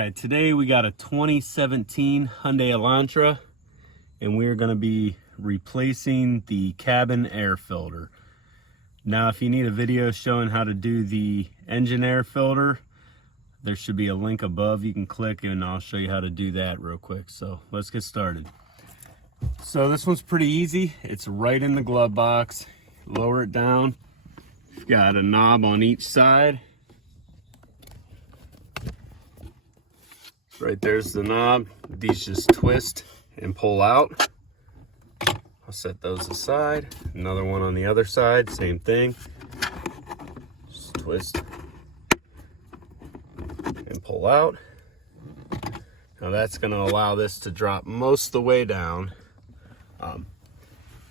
right, today we got a 2017 Hyundai Elantra, and we're going to be replacing the cabin air filter. Now, if you need a video showing how to do the engine air filter, there should be a link above. You can click and I'll show you how to do that real quick. So let's get started. So this one's pretty easy. It's right in the glove box. Lower it down. You've got a knob on each side. Right there's the knob. These just twist and pull out. I'll set those aside. Another one on the other side, same thing. Just twist and pull out. Now that's going to allow this to drop most of the way down.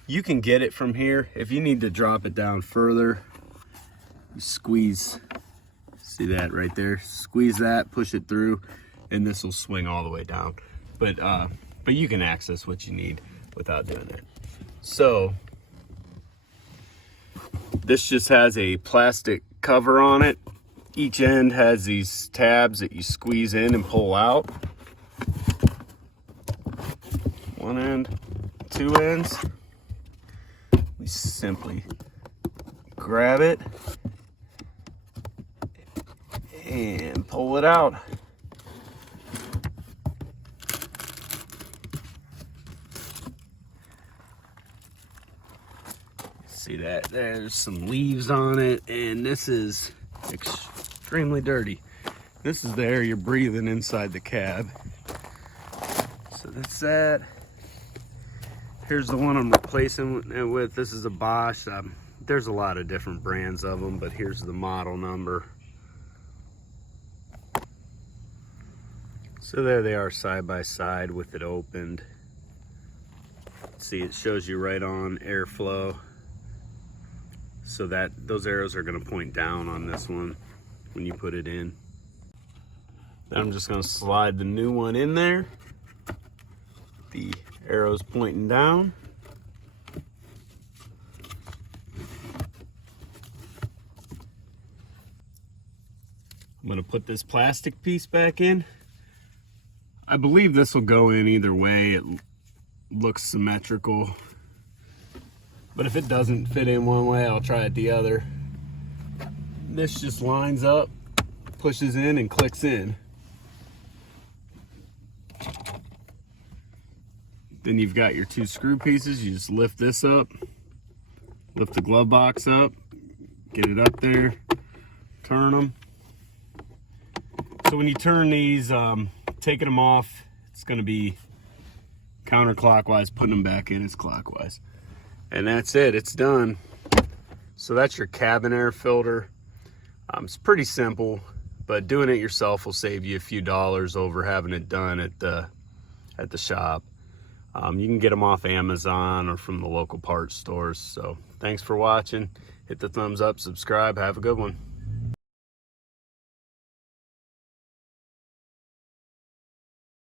You can get it from here. If you need to drop it down further, you squeeze. See that right there? Squeeze that, push it through, and this will swing all the way down. But you can access what you need without doing that. So this just has a plastic cover on it. Each end has these tabs that you squeeze in and pull out. One end, two ends. We simply grab it and pull it out. See that? There's some leaves on it, and this is extremely dirty. This is the air you're breathing inside the cab. So that's that. Here's the one I'm replacing it with. This is a Bosch. There's a lot of different brands of them, but here's the model number. So there they are side by side with it opened. See, it shows you right on airflow. So that those arrows are going to point down on this one when you put it in. Then I'm just going to slide the new one in there. The arrows pointing down. I'm going to put this plastic piece back in. I believe this will go in either way. It looks symmetrical. But if it doesn't fit in one way, I'll try it the other. This just lines up, pushes in, and clicks in. Then you've got your two screw pieces. You just lift this up, lift the glove box up, get it up there, turn them. So when you turn these, taking them off, it's going to be counterclockwise. Putting them back in is clockwise. And that's it, it's done. So that's your cabin air filter. It's pretty simple, but doing it yourself will save you a few dollars over having it done at the shop. You can get them off Amazon or from the local parts stores. So thanks for watching. Hit the thumbs up, subscribe, have a good one.